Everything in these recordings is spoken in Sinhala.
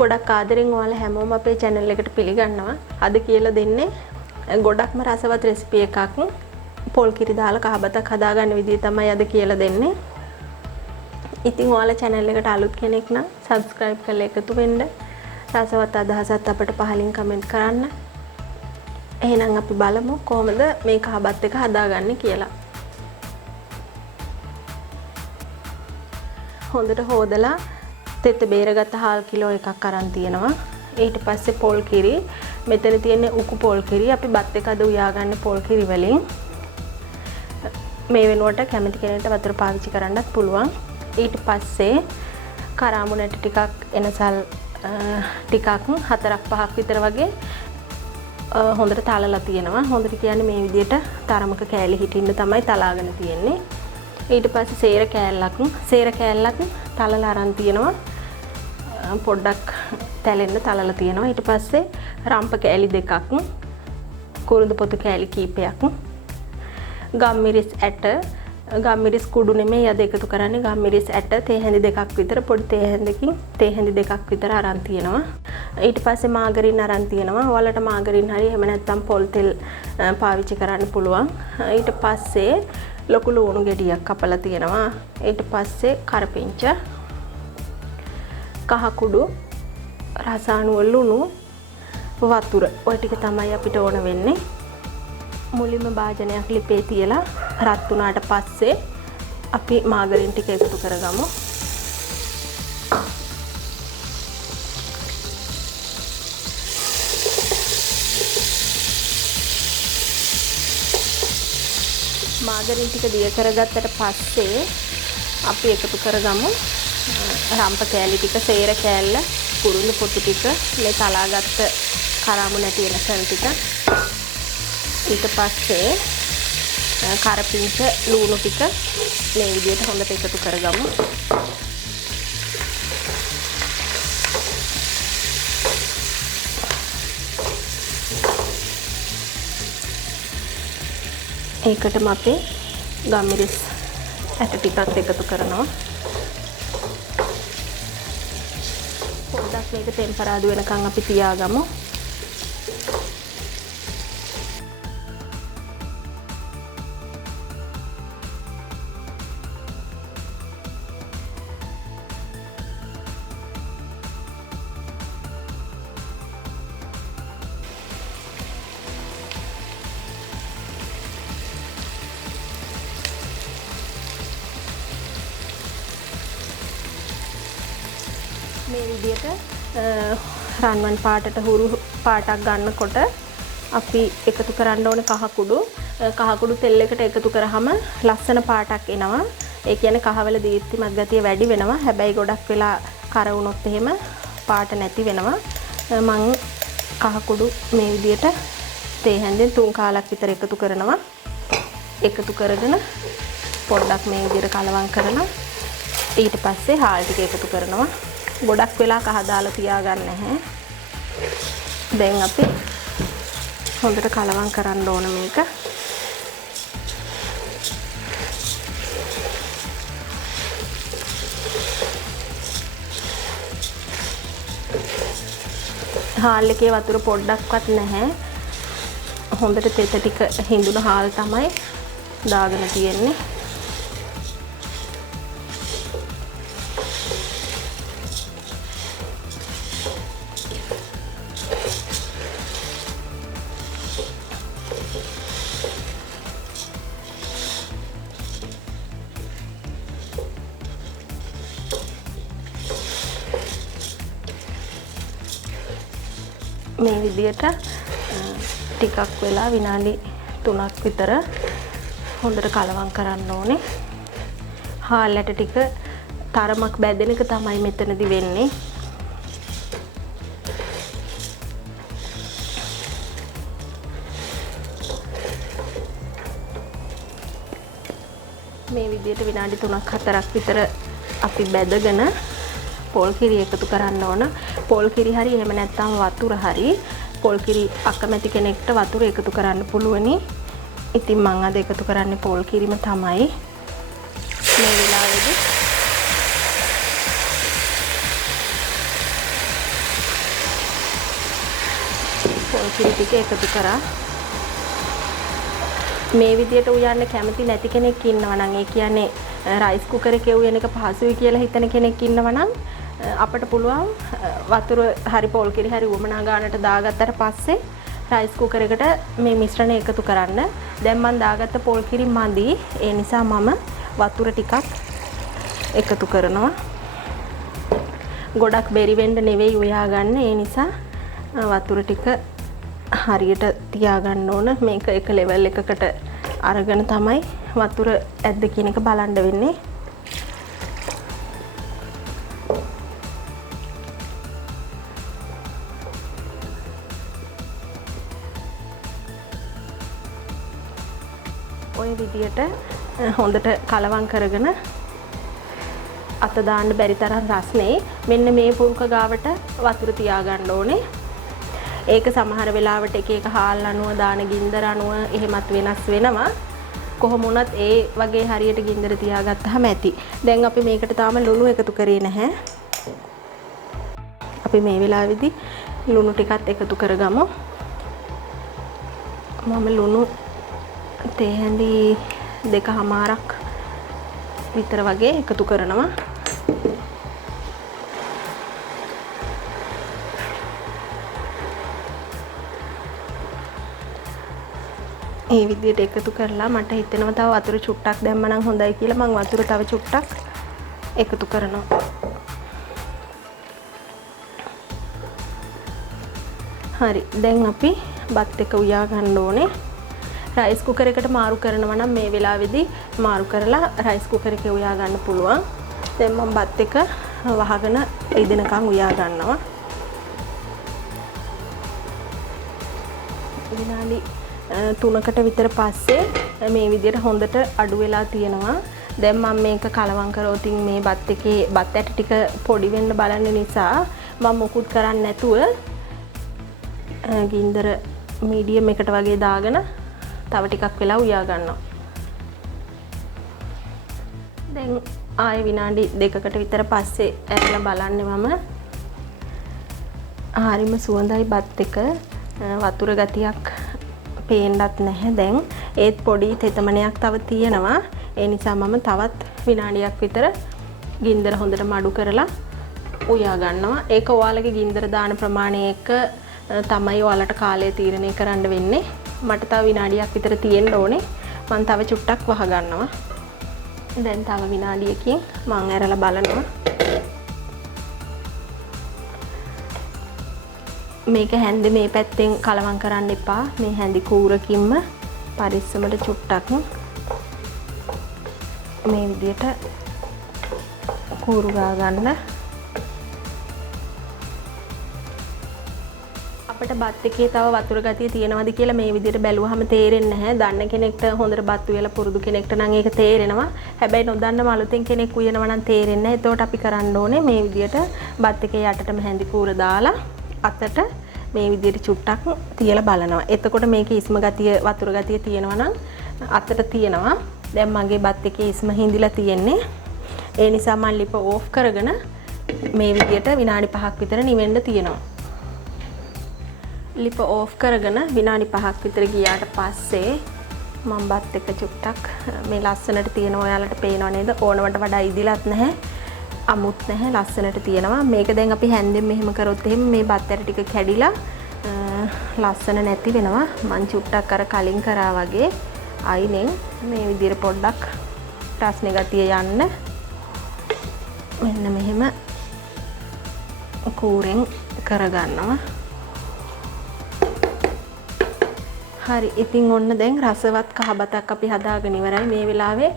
ගොඩක් ආදරෙන් ඔයාලා හැමෝම අපේ channel එකට පිළිගන්නවා. අද කියලා දෙන්නේ ගොඩක්ම රසවත් රෙසිපි එකක්. පොල් කිරි දාලා කහ බතක් හදාගන්න විදිය තමයි අද කියලා දෙන්නේ. ඉතින් ඔයාලා channel එකට අලුත් කෙනෙක් නම් subscribe කරලා එකතු වෙන්න. රසවත් අදහසත් අපිට පහලින් comment කරන්න. එහෙනම් අපි බලමු කොහොමද මේ කහ බත් එක හදාගන්නේ කියලා. හොඳට හොදලා තෙත බේරගත්ත හාල් කිලෝ එකක් අරන් තියෙනවා. ඊට පස්සේ පොල් කිරි මෙතන තියෙන්නේ උකු පොල් කිරි. අපි බත් එක අද උයාගන්නේ පොල් කිරි වලින්. මේ වෙනුවට කැමති කෙනෙක්ට වතුර පාවිච්චි කරන්නත් පුළුවන්. ඊට පස්සේ කරාමු නැටි ටිකක් එනසල් ටිකක් 4-5ක් විතර වගේ හොඳට තලලා තියෙනවා. හොඳට කියන්නේ මේ විදිහට තරමක කෑලි හිටින්න තමයි තලාගෙන තියෙන්නේ. ඊට පස්සේ සේර කෑල්ලක් තලලා අරන් තියෙනවා. පොඩ්ඩක් තැලෙන්න තලලා තියෙනවා. ඊට පස්සේ රම්ප කෑලි දෙකක්, කුරුඳු පොතු කෑලි කීපයක්, ගම්මිරිස් ඇට, ගම්මිරිස් කුඩු නෙමෙයි අද එකතු කරන්නේ, ගම්මිරිස් ඇට තේ හැඳි දෙකක් විතර, පොඩි තේ හැඳි දෙකක් විතර අරන් තියෙනවා. ඊට පස්සේ මාගරින් අරන් තියෙනවා. ඔයාලට මාගරින් හරි එහෙම නැත්නම් පොල් තෙල් පාවිච්චි කරන්න පුළුවන්. ඊට පස්සේ ලොකු ලුණු ගෙඩියක් කපලා තියෙනවා. ඊට පස්සේ කරපිංච, කහ කුඩු, රසායනික ලුණු, වතුර. ඔය ටික තමයි අපිට ඕන වෙන්නේ. මුලින්ම භාජනයක් ලිපේ තියලා රත් වුණාට පස්සේ අපි මාගරින් ටික එකතු කරගමු. මාගරින් ටික දිය කරගත්තට පස්සේ අපි එකතු කරගමු රම්ප කෑලි ටික, සේර කෑල්ල, කුරුඳු පොතු ටික, මේ තලාගත්ත කරාමු නැටි එනසල් ටික. ඊට පස්සේ කරපිංච ලුණු ටික මේ විදිහට හොඳට එකතු කරගමු. ඒකටම අපි ගම්මිරිස් ඇට ටිකක් එකතු කරනවා. පොඩ්ඩක් මේක ටෙම්පරාදු වෙනකන් අපි තියාගමු. මේ විදිහට රන්වන් පාටට හුරු පාටක් ගන්නකොට අපි එකතු කරන්න ඕනේ කහ කුඩු තෙල් එකට එකතු කරාම ලස්සන පාටක් එනවා. ඒ කියන්නේ කහවල දීප්තිමත් ගතිය වැඩි වෙනවා. හැබැයි ගොඩක් වෙලා කර වුණොත් එහෙම පාට නැති වෙනවා. මම කහ කුඩු මේ විදිහට තේ හැඳෙන් 3 කාලක් විතර එකතු කරනවා. එකතු කරගෙන පොඩ්ඩක් මේ විදිහට කලවම් කරලා ඊට පස්සේ හාල් ටික එකතු කරනවා. ගොඩක් වෙලා කහ දාලා තියාගන්න නැහැ. දැන් අපි හොඳට කලවම් කරන්න ඕන මේක. හාල් එකේ වතුර පොඩ්ඩක්වත් නැහැ. හොඳට තෙත ටික හිඳුන හාල් තමයි දාගෙන තියෙන්නේ. මේ විදිහට ටිකක් වෙලා විනාඩි 3ක් විතර හොඳට කලවම් කරන්න ඕනේ. හාල් ඇට ටික තරමක් බැදෙන එක තමයි මෙතනදි වෙන්නේ. මේ විදිහට විනාඩි 3-4ක් විතර අපි බැදගෙන පොල් කිරි එකතු කරන්න ඕන. පොල් කිරි හරි එහෙම නැත්නම් වතුර හරි. පොල් කිරි අකමැති කෙනෙක්ට වතුර එකතු කරන්න පුළුවනි. ඉතින් මම අද එකතු කරන්නේ පොල් කිරිම තමයි. මේ වෙලාවේදී පොල් කිරි ටික එකතු කරා. මේ විදියට උයන්න කැමති නැති කෙනෙක් ඉන්නවා නම් ඒ කියන්නේ රයිස් කුකර් එකේ උයන එක පහසුයි කියලා හිතන කෙනෙක් ඉන්නවා නම් අපිට පුළුවන් වතුර හරි පොල් කිරි හරි වමනා ගන්නට දාගත්තට පස්සේ රයිස් කුකර් එකට මේ මිශ්‍රණය එකතු කරන්න. දැන් මම දාගත්ත පොල් කිරි මදි. ඒ නිසා මම වතුර ටිකක් එකතු කරනවා. ගොඩක් බෙරි වෙන්න නෙවෙයි උයාගන්න. ඒ නිසා වතුර ටික හරියට තියාගන්න ඕන. මේක එක ලෙවල් එකකට අරගෙන තමයි වතුර ඇද්ද කියන එක බලන්න වෙන්නේ. ඔය විදියට හොඳට කලවම් කරගෙන අත දාන්න බැරි තරම් රස්නේ. මෙන්න මේ පුරුක ගාවට වතුර තියාගන්න ඕනේ. ඒක සමහර වෙලාවට එක එක හාල් අනුව දාන ගින්දර අනුව එහෙමත් වෙනස් වෙනවා. කොහොම වුණත් ඒ වගේ හරියට ගින්දර තියාගත්තාම ඇති. දැන් අපි මේකට තාම ලුණු එකතු කරේ නැහැ. අපි මේ වෙලාවේදී ලුණු ටිකත් එකතු කරගමු. මම ලුණු තේ හැඳි 2මාරක් විතර වගේ එකතු කරනවා. මේ විදිහට එකතු කරලා මට හිතෙනවා තව වතුර චුට්ටක් දැම්ම නම් හොඳයි කියලා. මම වතුර තව චුට්ටක් එකතු කරනවා. හරි. දැන් අපි බත් එක උයා ගන්න ඕනේ. රයිස් කුකර් එකට මාරු කරනවා නම් මේ වෙලාවේදී මාරු කරලා රයිස් කුකර් එකේ උයා ගන්න පුළුවන්. දැන් මම බත් එක වහගෙන ඉදෙනකන් උයා ගන්නවා. විනාඩි 3කට විතර පස්සේ මේ විදිහට හොඳට අඩු වෙලා තියෙනවා. දැන් මම මේක කලවම් කරෝතින් මේ බත් එකේ බත් ඇට ටික පොඩි වෙන්න බලන නිසා මම මොකුත් කරන්නේ නැතුව ගින්දර මීඩියම් එකට වගේ දාගෙන තව ටිකක් වෙලා උයා ගන්නවා. දැන් ආයෙ විනාඩි 2කට විතර පස්සේ ඇරලා බලන්නේ මම. හරිම සුවඳයි බත් එක. වතුර ගතියක් පේන්නත් නැහැ. දැන් ඒත් පොඩි තෙතමනයක් තව තියෙනවා. ඒ නිසා මම තවත් විනාඩියක් විතර ගින්දර හොඳට මඩු කරලා උයා ගන්නවා. ඒක ඔයාලගේ ගින්දර දාන ප්‍රමාණය එක්ක තමයි ඔයාලට කාලය තීරණය කරන්න වෙන්නේ. මට තව විනාඩියක් විතර තියෙන්න ඕනේ. මම තව චුට්ටක් වහ ගන්නවා. දැන් තව විනාඩියකින් මම ඇරලා බලනවා. මේක හැන්දේ මේ පැත්තෙන් කලවම් කරන්න එපා. මේ හැඳි කූරකින්ම පරිස්සමට චුට්ටක් මේ විදියට කූරු ගා ගන්න. අපිට බත් එකේ තව වතුර ගතිය තියෙනවද කියලා මේ විදියට බැලුවහම තේරෙන්නේ නැහැ. දන්න කෙනෙක්ට හොඳට බත් උයලා පුරුදු කෙනෙක්ට නම් ඒක තේරෙනවා. හැබැයි නොදන්න මලුතෙන් කෙනෙක් උයනවා නම් තේරෙන්නේ නැහැ. එතකොට අපි කරන්න ඕනේ මේ විදියට බත් එකේ යටටම හැඳි කූර දාලා අතට මේ විදියට චුට්ටක් තියලා බලනවා. එතකොට මේකේ ඉස්ම ගතිය වතුර ගතිය තියෙනවා නම් අතට තියෙනවා. දැන් මගේ බත් එකේ ඉස්ම හිඳිලා තියෙන්නේ. ඒ නිසා මම ලිප ඕෆ් කරගෙන මේ විදියට විනාඩි 5ක් විතර නිවෙන්න තියෙනවා. ලිප ඕෆ් කරගෙන විනාඩි 5ක් විතර ගියාට පස්සේ මම බත් එක චුට්ටක් මේ ලස්සනට තියෙන ඔයාලට පේනව නේද? ඕනවට වඩා ඉදිලත් නැහැ. අමුත් නැහැ, ලස්සනට තියෙනවා. මේක දැන් අපි හැන්දෙන් මෙහෙම කරොත් එහෙම මේ බත් ඇට ටික කැඩිලා ලස්සන නැති වෙනවා. මං චුට්ටක් අර කලින් කරා වගේ අයිනෙන් මේ විදිහට පොඩ්ඩක් රස්නේ ගතිය යන්න මෙන්න මෙහෙම කූරෙන් කරගන්නවා. හරි. ඉතින් ඔන්න දැන් රසවත් කහ බතක් අපි හදාගෙන ඉවරයි. මේ වෙලාවේ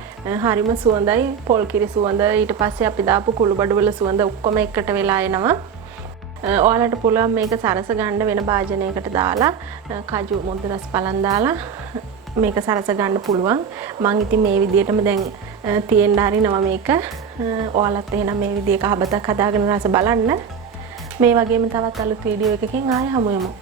හරිම සුවඳයි. පොල් කිරි සුවඳ, ඊට පස්සේ අපි දාපු කුළු බඩු වල සුවඳ ඔක්කොම එකට වෙලා එනවා. ඔයාලට පුළුවන් මේක සරස ගන්න වෙන භාජනයකට දාලා කජු මුද්ද රස පලන් දාලා මේක සරස ගන්න පුළුවන්. මම ඉතින් මේ විදිහටම දැන් තියෙන්න හරිනවා මේක. ඔයාලත් එහෙනම් මේ විදිහේ කහ බතක් හදාගෙන රස බලන්න. මේ වගේම තවත් අලුත් වීඩියෝ එකකින් ආයෙ හමු වෙමු.